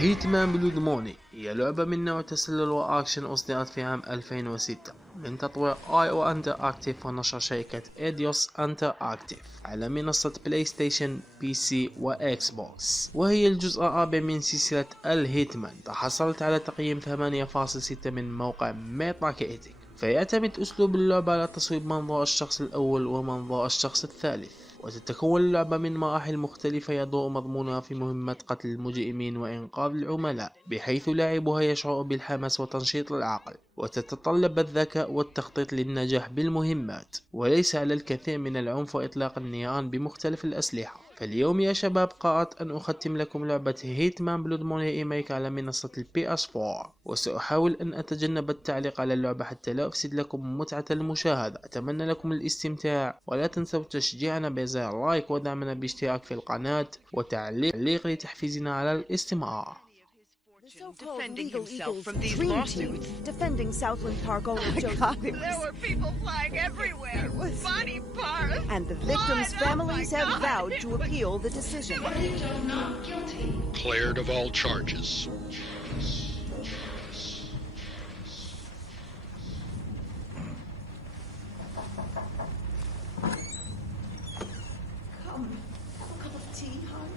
هيتمان بلود موني هي لعبة من نوع تسلل وأكشن أصدرت في عام 2006 من تطوير إنتراكتيف ونشر شركة إيدوس إنتراكتيف على منصة بلاي ستيشن بي سي وإكس بوكس، وهي الجزء الرابع من سلسلة الهيتمان. تحصلت على تقييم 8.6 من موقع ميتا كريتيك. فيعتمد أسلوب اللعبة على تصويب منظور الشخص الأول ومنظور الشخص الثالث، وتتكون اللعبة من مراحل مختلفة يدور مضمونها في مهمة قتل المجرمين وإنقاذ العملاء، بحيث لاعبها يشعر بالحماس وتنشيط العقل، وتتطلب الذكاء والتخطيط للنجاح بالمهمات، وليس على الكثير من العنف وإطلاق النيران بمختلف الأسلحة. فاليوم يا شباب قررت أن أختم لكم لعبة هيتمان بلود موني ريميك على منصة البي اس 4، وسأحاول أن أتجنب التعليق على اللعبة حتى لا أفسد لكم متعة المشاهدة. أتمنى لكم الاستمتاع، ولا تنسوا تشجيعنا بزر لايك ودعمنا باشتراك في القناة وتعليق لتحفيزنا على الاستمرار. Defending himself from these lawsuits. Defending Southland Park only There were people flying everywhere. Body parts. And the victims' families have vowed to appeal the decision. Not guilty. Cleared of all charges. Come, a cup of tea, hon?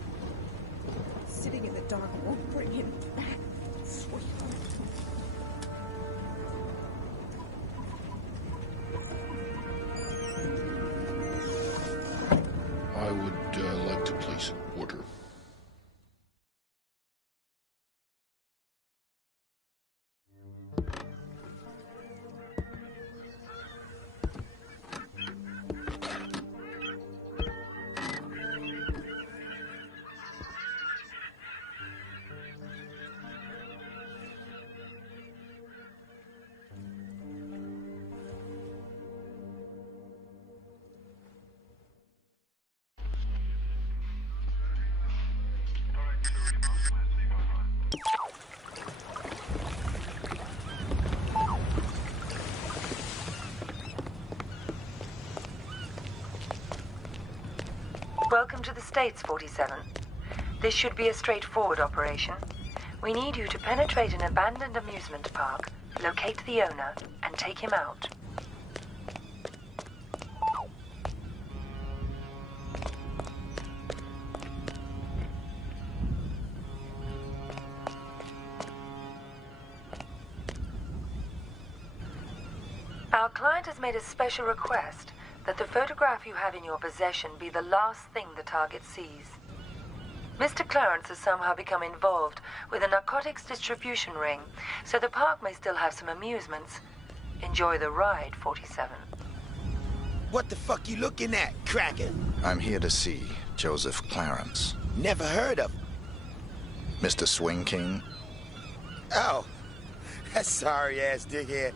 Sitting in the dark won't bring him back, sweetheart. I would like to place an order. Welcome to the States, 47. This should be a straightforward operation. We need you to penetrate an abandoned amusement park, locate the owner, and take him out. Our client has made a special request that the photograph you have in your possession be the last thing the target sees. Mr. Clarence has somehow become involved with a narcotics distribution ring, so the park may still have some amusements. Enjoy the ride, 47. What the fuck you looking at, cracker? I'm here to see Joseph Clarence. Never heard of him. Mr. Swing King? Oh, that sorry-ass dickhead.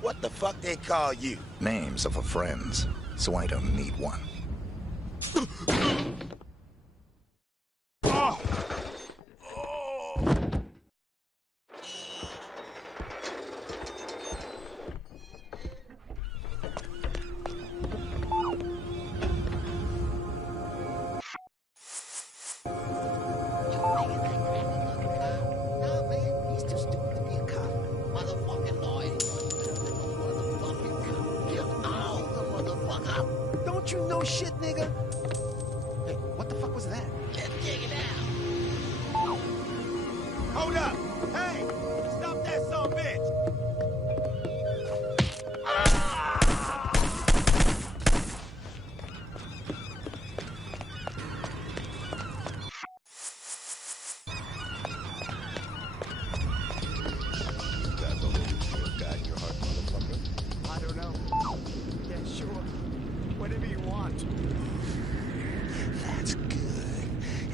What the fuck they call you? Names of our friends, so I don't need one. Don't you know shit, nigga? Hey, what the fuck was that? Let's dig it out. Hold up! Hey! Stop that son bitch! I don't know. Yeah, sure. Whatever you want. That's good.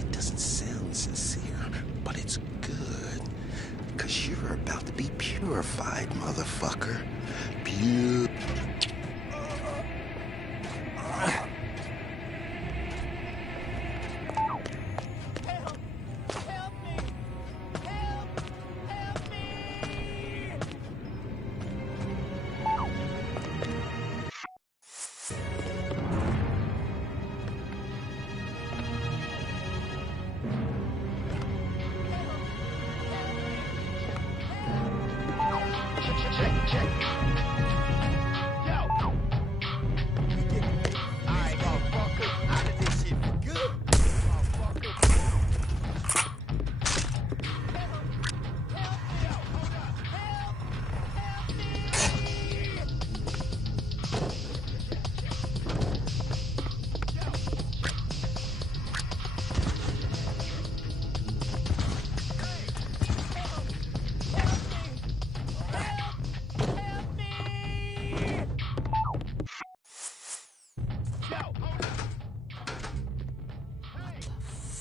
It doesn't sound sincere, but it's good. Because you're about to be purified, motherfucker. Pure.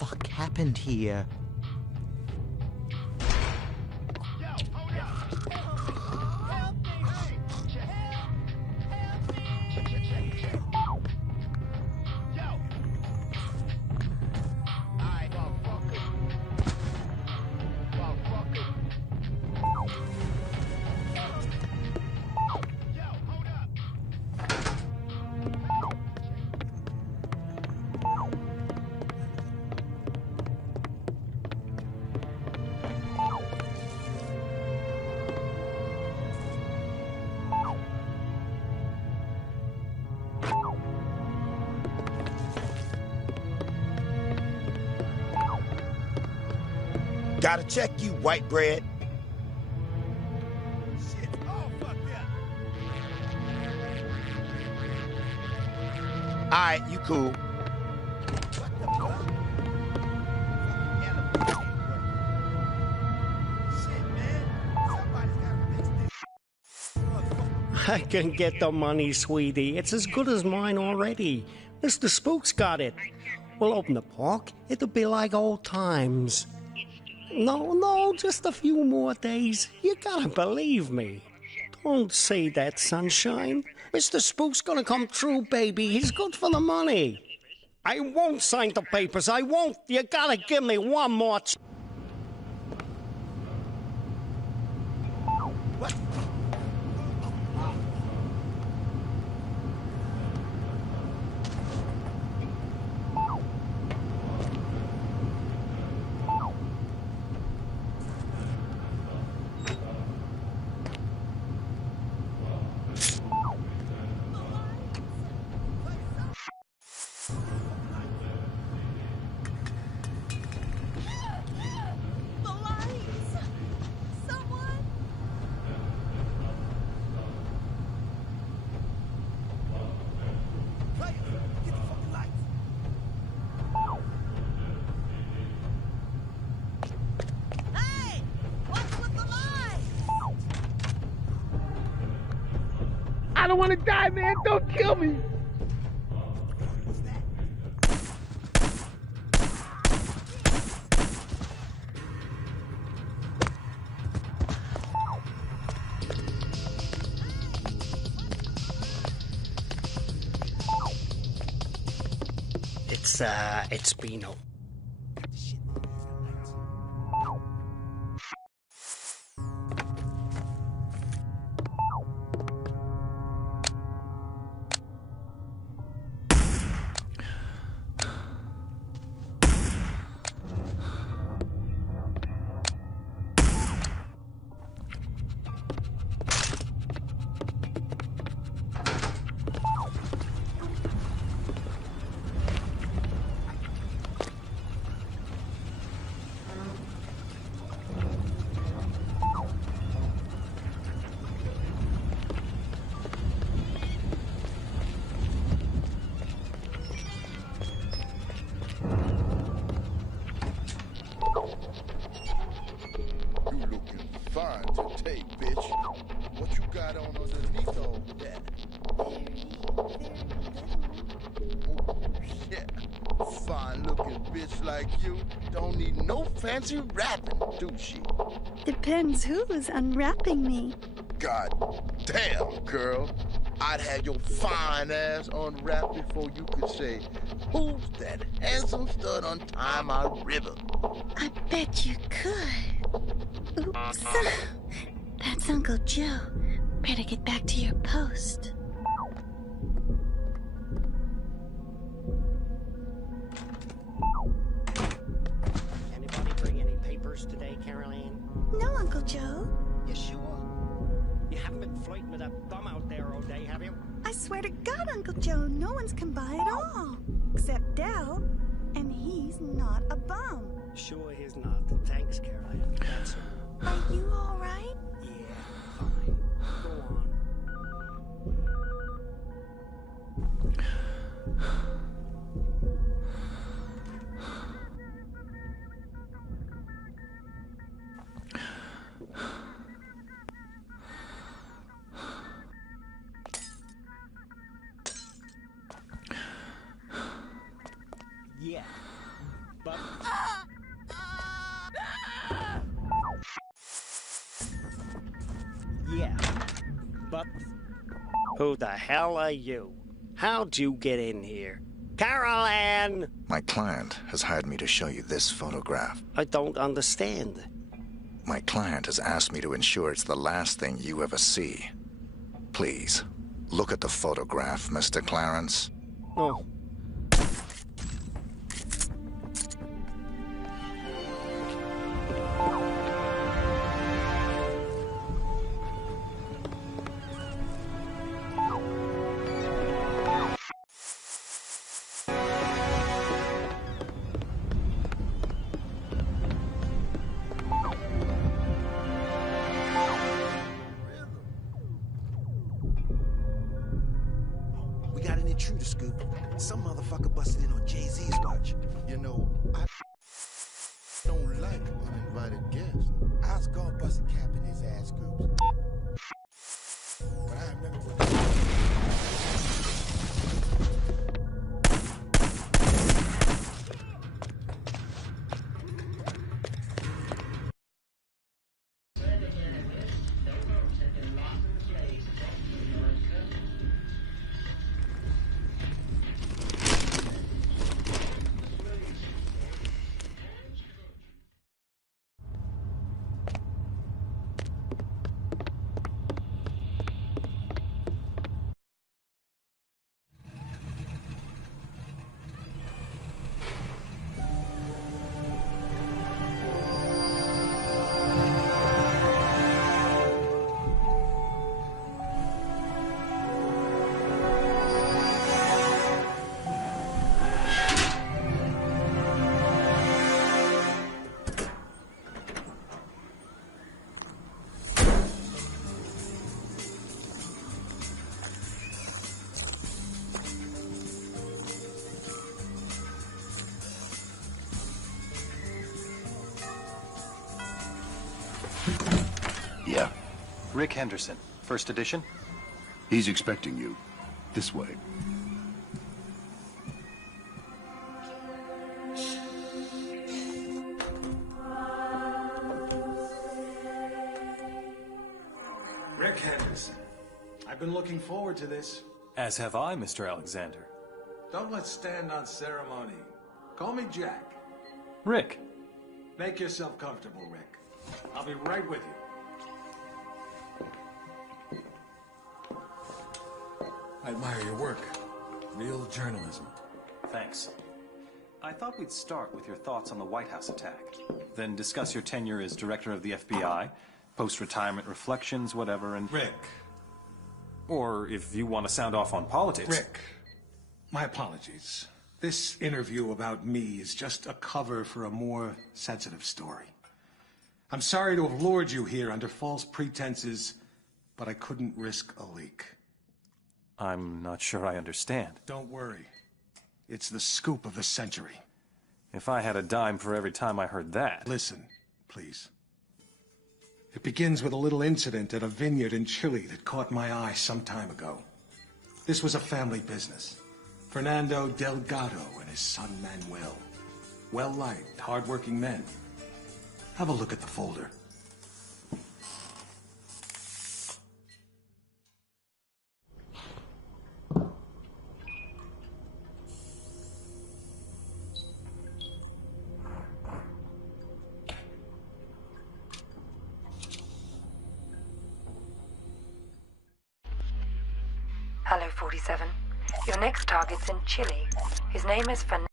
fuck happened here? Gotta check you, white bread. Shit, all fucked up. Alright, you cool. What the fuck? Shit, man. Somebody's gotta fix this. I can get the money, sweetie. It's as good as mine already. Mr. Spook's got it. We'll open the park. It'll be like old times. No, just a few more days. You gotta believe me. Don't say that, sunshine. Mr. Spook's gonna come true, baby. He's good for the money. I won't sign the papers. I won't. You gotta give me one more chance. I don't want to die, man. Don't kill me. It's Bino. Fine today, bitch. What you got on underneath all that? Oh, shit. Fine looking bitch like you don't need no fancy wrapping, do she? Depends who's unwrapping me. God damn, girl. I'd have your fine ass unwrapped before you could say, who's that handsome stud untie my ribbon? I bet you could. Oops. That's Uncle Joe. Better get back to your post. Anybody bring any papers today, Caroline? No, Uncle Joe. You sure? You haven't been flirting with that bum out there all day, have you? I swear to God, Uncle Joe, no one's come by at all. Except Dell. And he's not a bum. Sure he's not. Thanks, Caroline. That's all. Are you all right? Yeah, fine. Go on. Yeah. But... Yeah, but... Who the hell are you? How'd you get in here? Carol Ann! My client has hired me to show you this photograph. I don't understand. My client has asked me to ensure it's the last thing you ever see. Please, look at the photograph, Mr. Clarence. Oh. Intruder scoop. Some motherfucker busted in on Jay-Z's watch. You know, I don't like uninvited guests. I was gonna bust a cap in his ass scoops. But I remember when... Yeah. Rick Henderson, first edition. He's expecting you. This way. Rick Henderson. I've been looking forward to this. As have I, Mr. Alexander. Don't let's stand on ceremony. Call me Jack. Rick. Make yourself comfortable, Rick. I'll be right with you. I admire your work. Real journalism. Thanks. I thought we'd start with your thoughts on the White House attack. Then discuss your tenure as director of the FBI, post-retirement reflections, whatever, and... Rick. Or if you want to sound off on politics... Rick, my apologies. This interview about me is just a cover for a more sensitive story. I'm sorry to have lured you here under false pretenses, but I couldn't risk a leak. I'm not sure I understand. Don't worry. It's the scoop of the century. If I had a dime for every time I heard that... Listen, please. It begins with a little incident at a vineyard in Chile that caught my eye some time ago. This was a family business. Fernando Delgado and his son Manuel. Well-liked, hard-working men. Have a look at the folder. Hello, 47. Your next target's in Chile. His name is Fernando.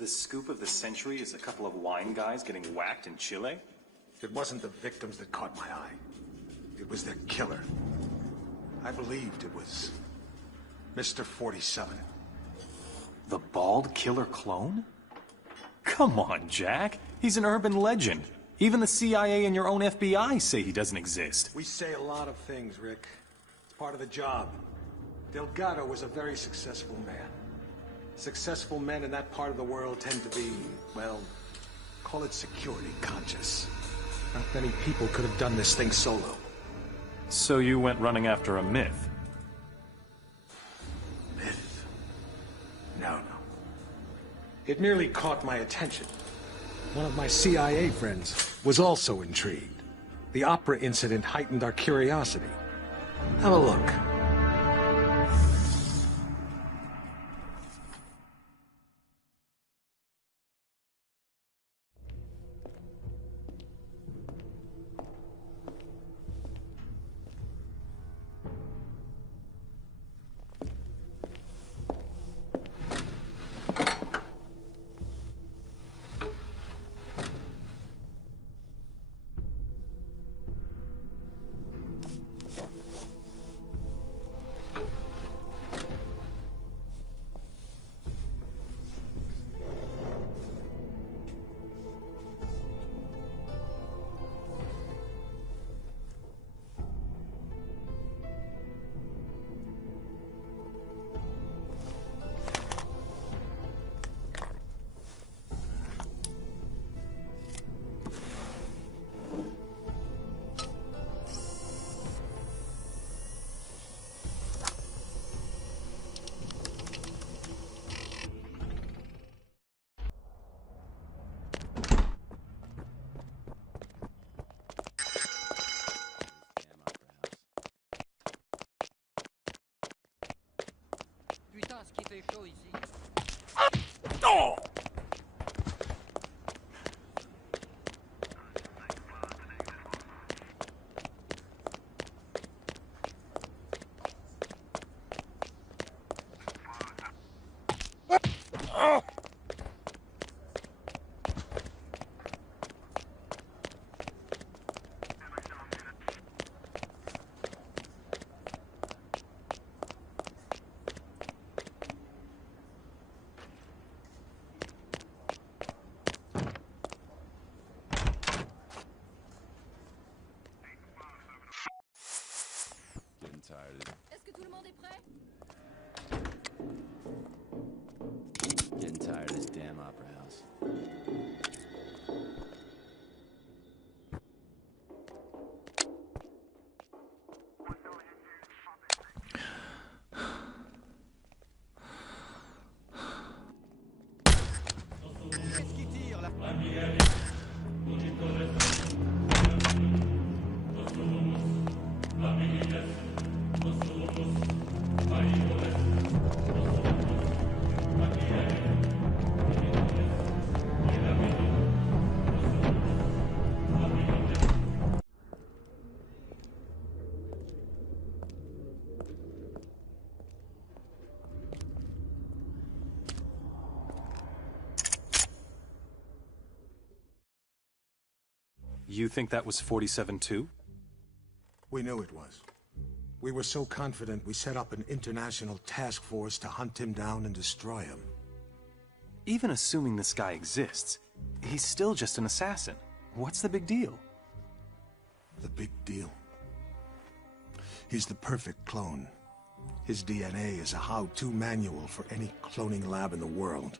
The scoop of the century is a couple of wine guys getting whacked in Chile? It wasn't the victims that caught my eye. It was their killer. I believed it was Mr. 47. The bald killer clone? Come on, Jack. He's an urban legend. Even the CIA and your own FBI say he doesn't exist. We say a lot of things, Rick. It's part of the job. Delgado was a very successful man. Successful men in that part of the world tend to be, well, call it security conscious. Not many people could have done this thing solo. So you went running after a myth? Myth? No. It merely caught my attention. One of my CIA friends was also intrigued. The opera incident heightened our curiosity. Have a look. Est-ce que tout le monde est prêt? Getting tired of this damn opera house. Qu'est-ce qui tire là? You think that was 47 too? We knew it was. We were so confident we set up an international task force to hunt him down and destroy him. Even assuming this guy exists, he's still just an assassin. What's the big deal? The big deal? He's the perfect clone. His DNA is a how-to manual for any cloning lab in the world.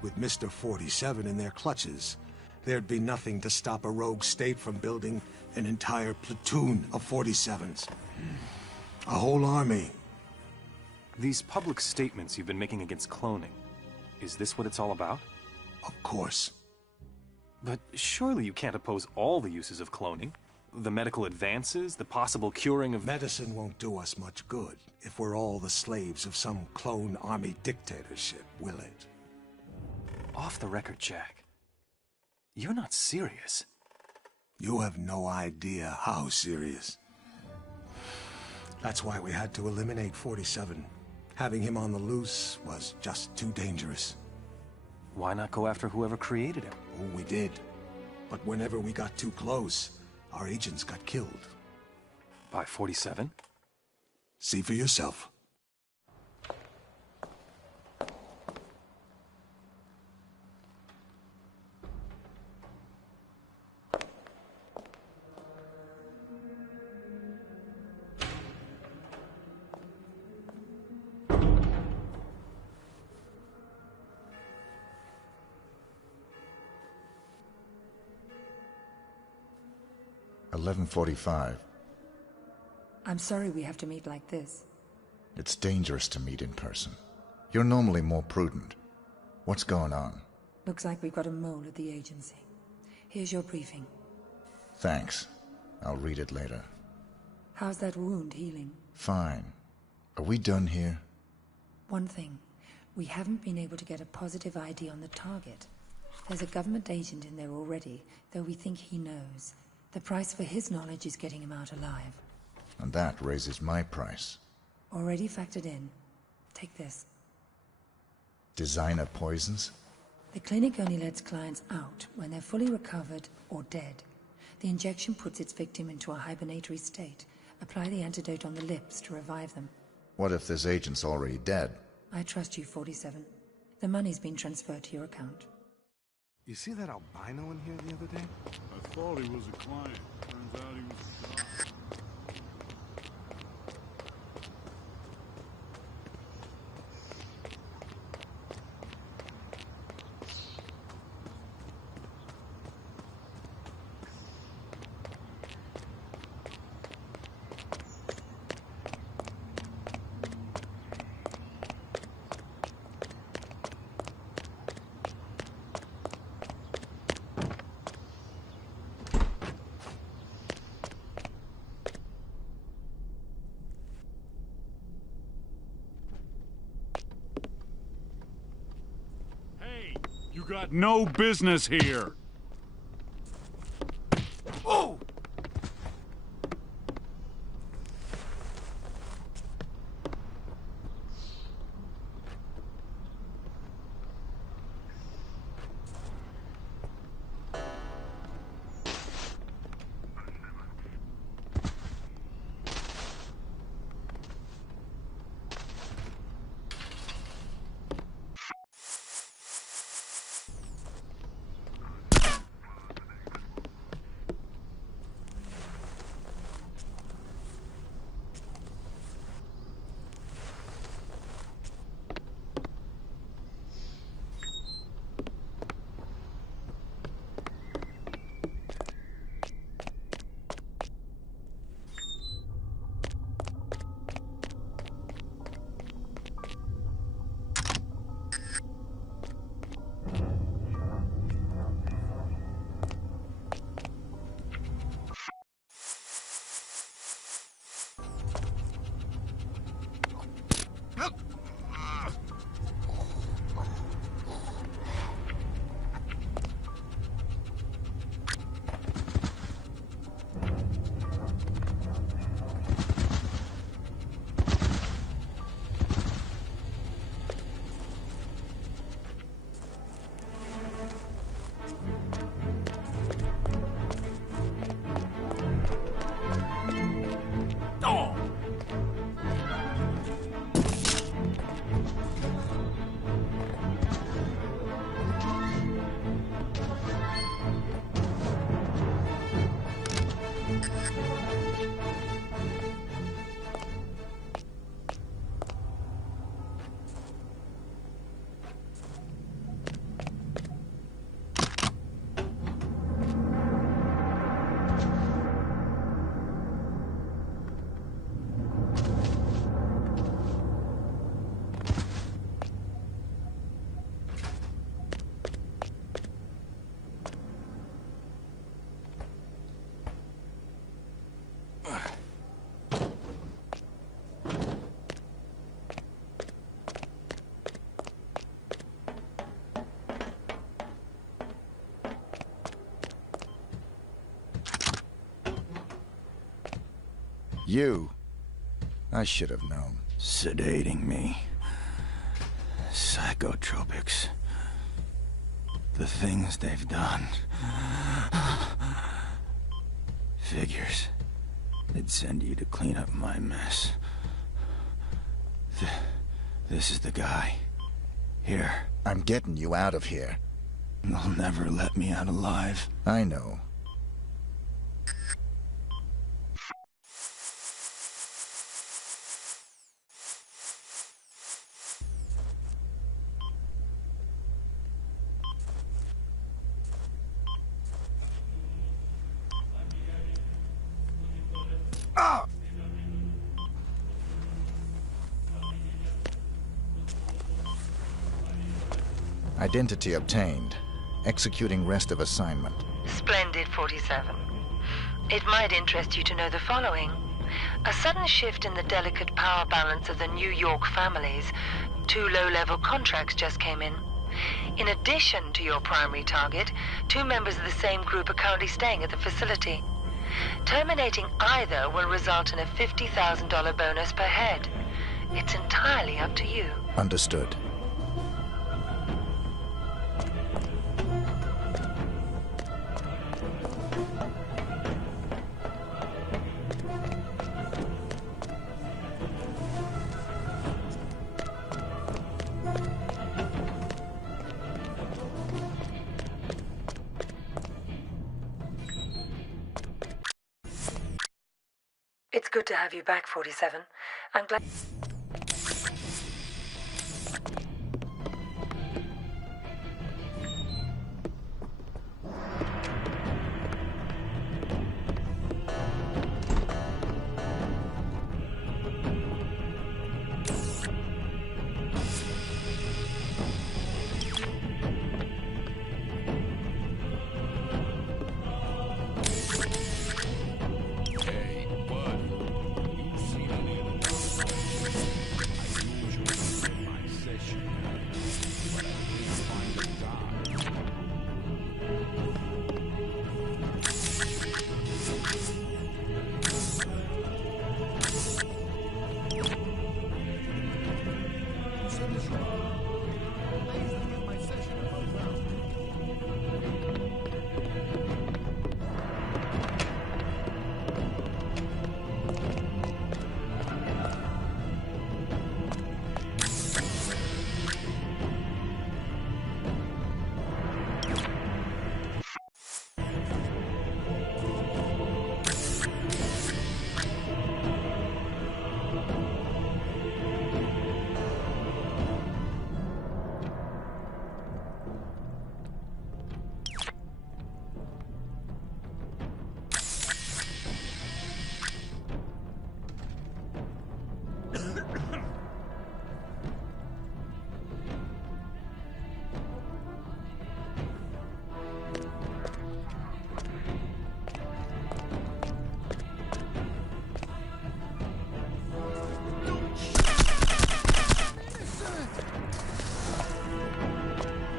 With Mr. 47 in their clutches, there'd be nothing to stop a rogue state from building an entire platoon of 47s. A whole army. These public statements you've been making against cloning, is this what it's all about? Of course. But surely you can't oppose all the uses of cloning. The medical advances, the possible curing of... Medicine won't do us much good if we're all the slaves of some clone army dictatorship, will it? Off the record, Jack. You're not serious. You have no idea how serious. That's why we had to eliminate 47. Having him on the loose was just too dangerous. Why not go after whoever created him? Oh, we did. But whenever we got too close, our agents got killed. By 47? See for yourself. $11:45. I'm sorry we have to meet like this. It's dangerous to meet in person. You're normally more prudent. What's going on? Looks like we've got a mole at the agency. Here's your briefing. Thanks. I'll read it later. How's that wound healing? Fine. Are we done here? One thing. We haven't been able to get a positive ID on the target. There's a government agent in there already, though we think he knows. The price for his knowledge is getting him out alive. And that raises my price. Already factored in. Take this. Designer poisons? The clinic only lets clients out when they're fully recovered or dead. The injection puts its victim into a hibernatory state. Apply the antidote on the lips to revive them. What if this agent's already dead? I trust you, 47. The money's been transferred to your account. You see that albino in here the other day? I thought he was a client. Turns out he was a cop. You got no business here! Oh! You? I should have known. Sedating me. Psychotropics. The things they've done. Figures. They'd send you to clean up my mess. This is the guy. Here. I'm getting you out of here. They'll never let me out alive. I know. Identity obtained. Executing rest of assignment. Splendid, 47. It might interest you to know the following. A sudden shift in the delicate power balance of the New York families. 2 low-level contracts just came in. In addition to your primary target, 2 members of the same group are currently staying at the facility. Terminating either will result in a $50,000 bonus per head. It's entirely up to you. Understood. It's good to have you back, 47. I'm glad...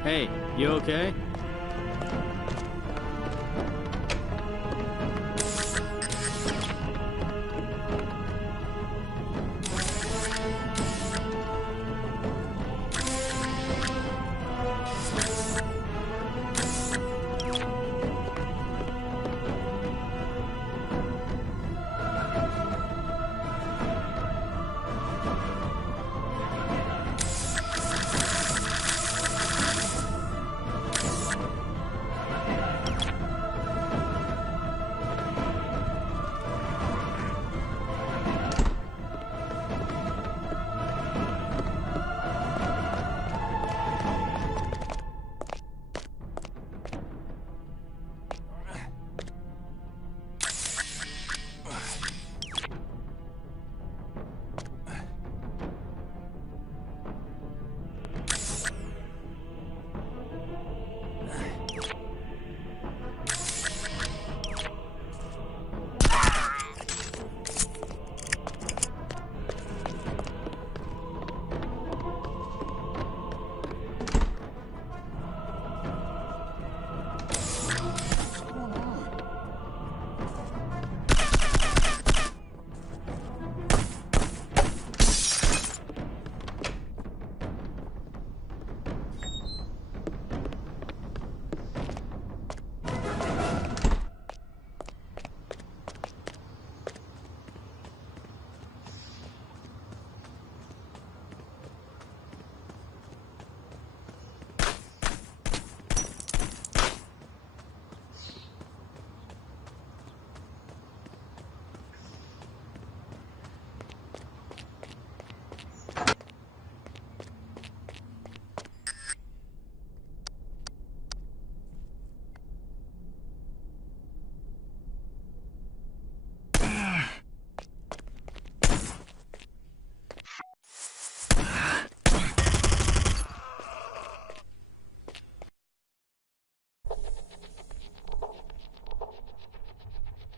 Hey, you okay?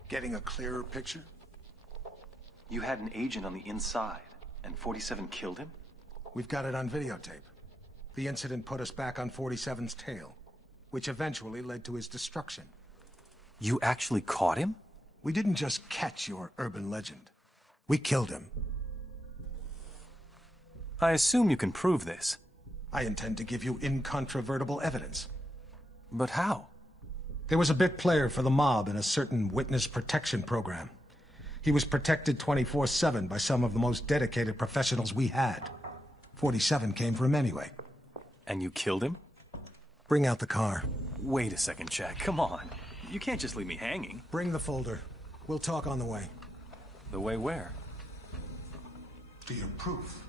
Getting a clearer picture? You had an agent on the inside, and 47 killed him? We've got it on videotape. The incident put us back on 47's tail, which eventually led to his destruction. You actually caught him? We didn't just catch your urban legend. We killed him. I assume you can prove this. I intend to give you incontrovertible evidence. But how? There was a bit player for the mob in a certain witness protection program. He was protected 24/7 by some of the most dedicated professionals we had. 47 came for him anyway. And you killed him? Bring out the car. Wait a second, Jack. Come on. You can't just leave me hanging. Bring the folder. We'll talk on the way. The way where? To your proof.